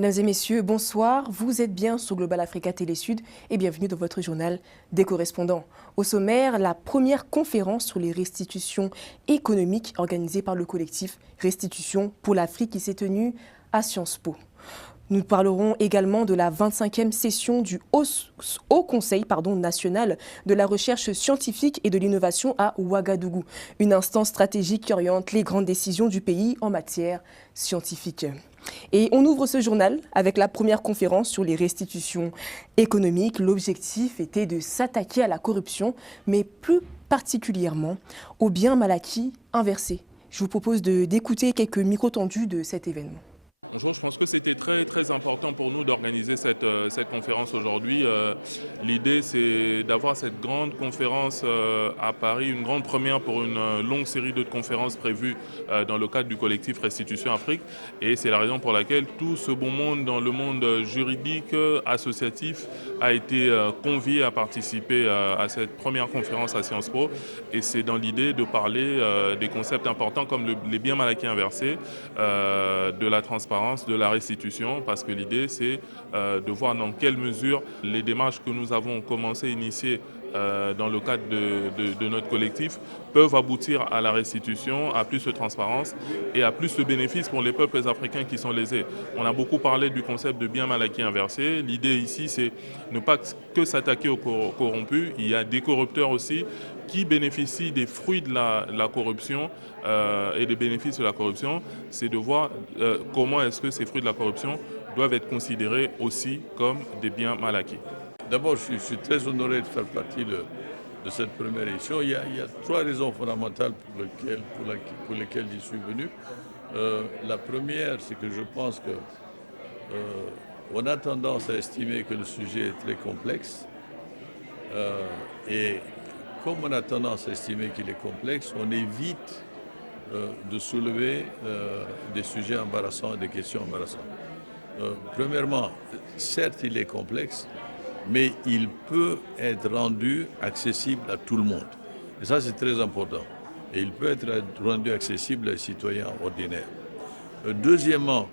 Mesdames et messieurs, bonsoir. Vous êtes bien sur Global Africa Télé Sud et bienvenue dans votre journal des correspondants. Au sommaire, la première conférence sur les restitutions économiques organisée par le collectif Restitution pour l'Afrique qui s'est tenue à Sciences Po. Nous parlerons également de la 25e session du Haut Conseil national de la recherche scientifique et de l'innovation à Ouagadougou, une instance stratégique qui oriente les grandes décisions du pays en matière scientifique. Et on ouvre ce journal avec la première conférence sur les restitutions économiques. L'objectif était de s'attaquer à la corruption, mais plus particulièrement aux biens mal acquis inversés. Je vous propose d'écouter quelques micros tendus de cet événement. Bonjour, je pense que c'était très important pour nous d'organiser cette conférence aujourd'hui. L'idée, c'est d'avoir cette grande conférence à Paris, une grande première pour une longue série de conférences prévues dans le cadre du collectif Restitution Afrique. Et c'est la raison pour laquelle tout ce beau monde dans le monde juridique, associatif, a été convié à participer à cette première conférence à Sciences Po. Et c'est dans l'idée de parler des concepts importants comme les biens mal acquis inversés, de la transparence, de la restitution, parce que l'idée c'est de voir dans quelle mesure les démarches que nous avons commencé à initier dans le cadre de notre collectif peuvent aboutir à la restitution, à plus de transparence et à plus de bénéfices pour les peuples africains qui sont lésés. On a beaucoup parlé du concept de bien mal acquis inversé. L'idée ici c'est ne pas que s'attaquer aux corrompus, il y a des corrupteurs aussi qui bénéficient des fruits de la corruption et des bénéfices de la corruption, c'est de voir comment est-ce que ces fruits de la corruption doivent être considérés aussi comme des biens mal acquis. D'abord, je suis très honoré de faire partie de cette première édition. Il y a trois raisons fondamentales pour lesquelles j'y suis venu. La première, c'est que je pense qu'on a tendance à estimer que le sujet est très complexe. Et comme on a tendance à estimer qu'il est complexe, on évite de soulever des sujets embarrassants et des questions embarrassantes. Premièrement, certes, il est complexe, mais il peut être rendu accessible à tout le monde. Et ça, c'est très important. Et il peut être rendu accessible aux citoyens ordinaires. Deuxièmement,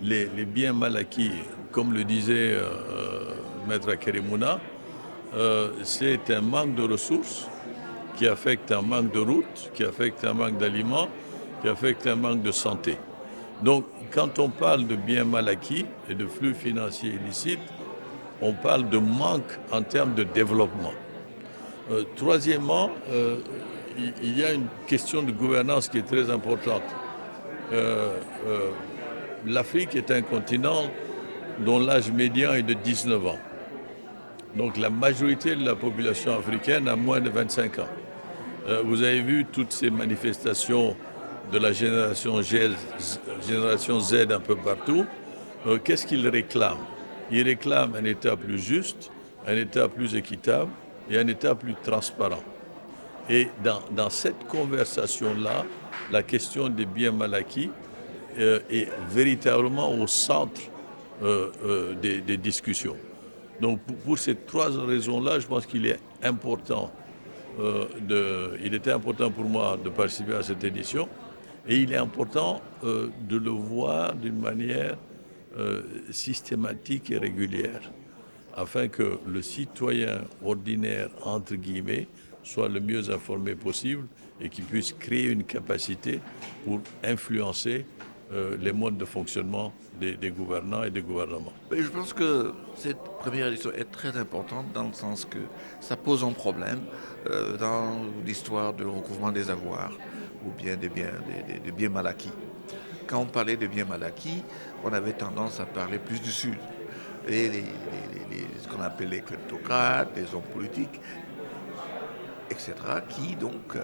les biens mal acquis, comme le disait Maître Keremouna, c'est un manque de ressources qui affecte un manque de routes, qui affecte un manque d'aliments, qui affecte un manque de santé. Donc, quand on parle de biens mal acquis et de flux financiers illicites, on parle de manque en termes de développement. Troisièmement, il y a une question de gouvernance qui est très importante. L'Afrique est un continent dont l'âge médian est de 19 ans. Donc la majorité de la population africaine a moins de 25 ans. Vous avez vu toutes ces manifestations de la génération Z un peu partout. Qu'est-ce qu'ils réclament? Ils réclament un État plus juste, un État plus équitable et un État plus transparent. Et dans cette conversation-là, la question des biens mal acquis est véritablement au centre des discussions. Donc pour ces trois raisons-là, je pense qu'il est important, il était important pour moi de participer à cette édition et il est important de le voir d'une manière systématique et régulière afin que le citoyen ordinaire, entre guillemets, soit le mieux informé possible et qu'il puisse créer une capacité pour influencer les modes de fonctionnement des gouvernants et des gouvernements. Je pense que cette première édition est très importante dans le sens que ça pose un problème dans l'histoire du recouvrement des avoirs ou bien des biens mal acquis. Quand on parlait de biens mal acquis, on avait tendance à parler plus du Sud. Et ce qu'on appelle les kleptocrates, les hommes politiques, etc., qui donc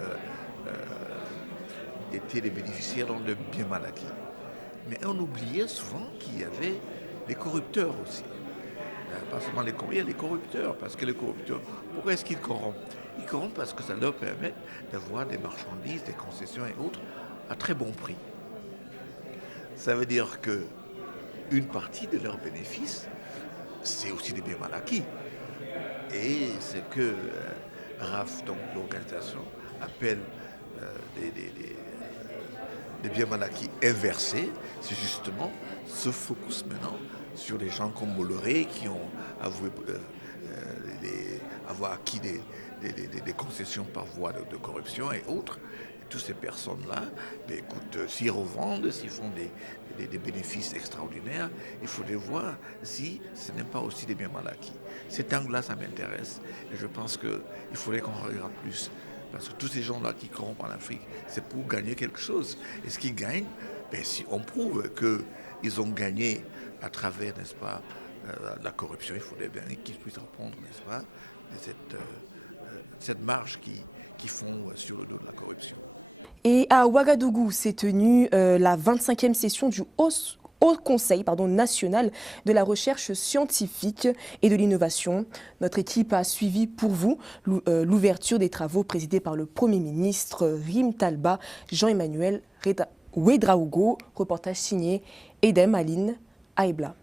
étaient les bénéficiaires de biens mal acquis. Mais on oubliait souvent qu'il y avait les corrupteurs aussi. Pas seulement les corrupteurs, il y a les corrupteurs. Parce que les corrupteurs, pourquoi est-ce qu'ils corrompent? Ils corrompent parce que ça leur permet d'avoir des marchandises, des concessions et autres à très bon prix. Ça veut dire qu'une partie de leurs bénéfices, c'est aussi des biens mal acquis. Et c'est que RAF, donc l'organisation, appelle des biens mal acquis inversés, c'est justement ce focus maintenant sur des gens comme Bolloré qui ont avoué avoir acquis des concessions par voie de corruption et autres. Toutes ces personnes-là, écoute, s'ils revendent, s'ils font des bénéfices extraordinaires, il faudrait voir si ce n'est pas aussi des biens mal acquis. Cet angle-là, ça m'intéresse. Et je pense qu'il faudrait qu'on regarde plus. Parce que tous ces gens-là qui corrompent en Afrique, c'est pour gagner quelque chose. Et ce qu'ils gagnent, si on prouve qu'ils ont gagné à travers, n'est-ce pas, la corruption, il faudrait bien qu'ils puissent reprendre, n'est-ce pas, cette marge qu'ils font sur le dos de la corruption. Et à Ouagadougou s'est tenue la 25e session du Haut Conseil national de la recherche scientifique et de l'innovation. Notre équipe a suivi pour vous l'ouverture des travaux présidés par le Premier ministre Rim Talba Jean-Emmanuel Ouedraogo. Reportage signé Edem Aline Aïbla.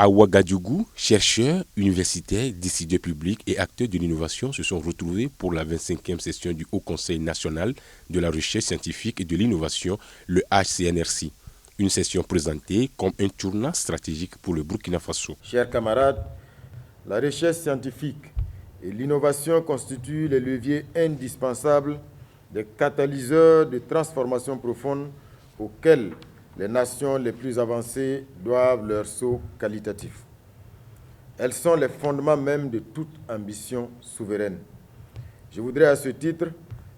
À Ouagadougou, chercheurs, universitaires, décideurs publics et acteurs de l'innovation se sont retrouvés pour la 25e session du Haut Conseil national de la recherche scientifique et de l'innovation, le HCNRC. Une session présentée comme un tournant stratégique pour le Burkina Faso. Chers camarades, la recherche scientifique et l'innovation constituent les leviers indispensables des catalyseurs de transformation profonde auxquels les nations les plus avancées doivent leur saut qualitatif. Elles sont les fondements même de toute ambition souveraine. Je voudrais à ce titre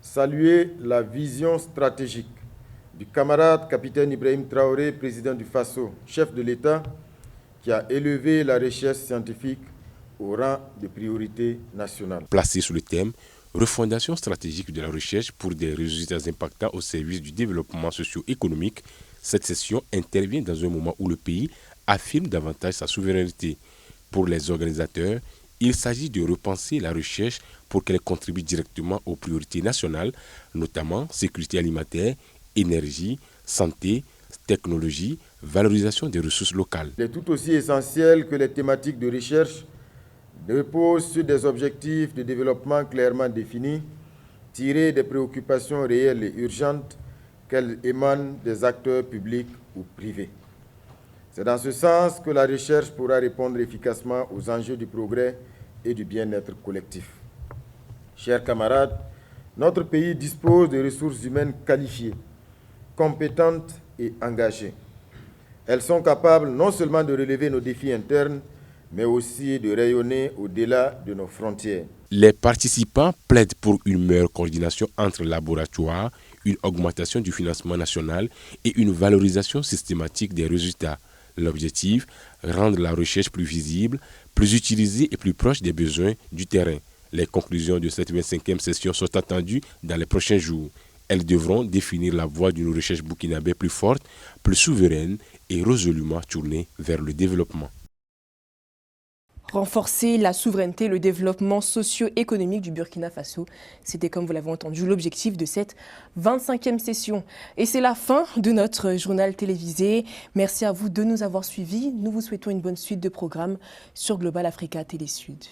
saluer la vision stratégique du camarade capitaine Ibrahim Traoré, président du Faso, chef de l'État, qui a élevé la recherche scientifique au rang de priorité nationale. Placé sous le thème « Refondation stratégique de la recherche pour des résultats impactants au service du développement socio-économique », cette session intervient dans un moment où le pays affirme davantage sa souveraineté. Pour les organisateurs, il s'agit de repenser la recherche pour qu'elle contribue directement aux priorités nationales, notamment sécurité alimentaire, énergie, santé, technologie, valorisation des ressources locales. Il est tout aussi essentiel que les thématiques de recherche reposent sur des objectifs de développement clairement définis, tirés des préoccupations réelles et urgentes qu'elles émanent des acteurs publics ou privés. C'est dans ce sens que la recherche pourra répondre efficacement aux enjeux du progrès et du bien-être collectif. Chers camarades, notre pays dispose de ressources humaines qualifiées, compétentes et engagées. Elles sont capables non seulement de relever nos défis internes, mais aussi de rayonner au-delà de nos frontières. Les participants plaident pour une meilleure coordination entre laboratoires, une augmentation du financement national et une valorisation systématique des résultats. L'objectif, rendre la recherche plus visible, plus utilisée et plus proche des besoins du terrain. Les conclusions de cette 25e session sont attendues dans les prochains jours. Elles devront définir la voie d'une recherche burkinabé plus forte, plus souveraine et résolument tournée vers le développement. Renforcer la souveraineté, le développement socio-économique du Burkina Faso. C'était, comme vous l'avez entendu, l'objectif de cette 25e session. Et c'est la fin de notre journal télévisé. Merci à vous de nous avoir suivis. Nous vous souhaitons une bonne suite de programmes sur Global Africa Télé Sud.